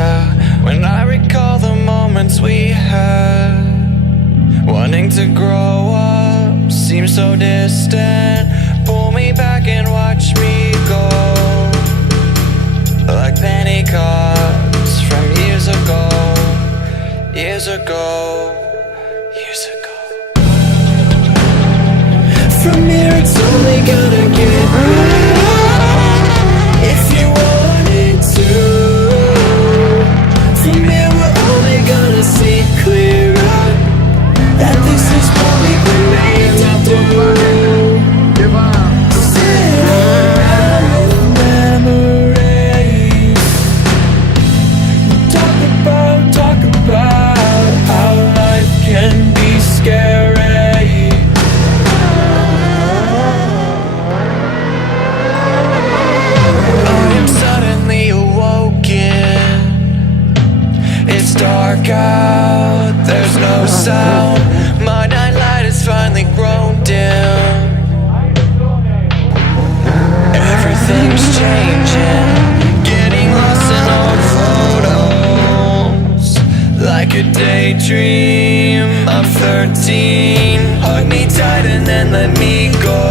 nostalgia when I recall the moments we had. Wanting to grow up seems so distant. Pull me back and watch me go, like penny cards from years ago, years ago, years ago. From here it's only gonna get better if you want it to. From here we're only gonna see clearer that this is what we've been made to do. Sit around with memories, talk about how life can be scary. It's dark out, there's no sound. My nightlight has finally grown dim. Everything's changing, getting lost in old photos, like a daydream. I'm 13, hug me tight and then let me go.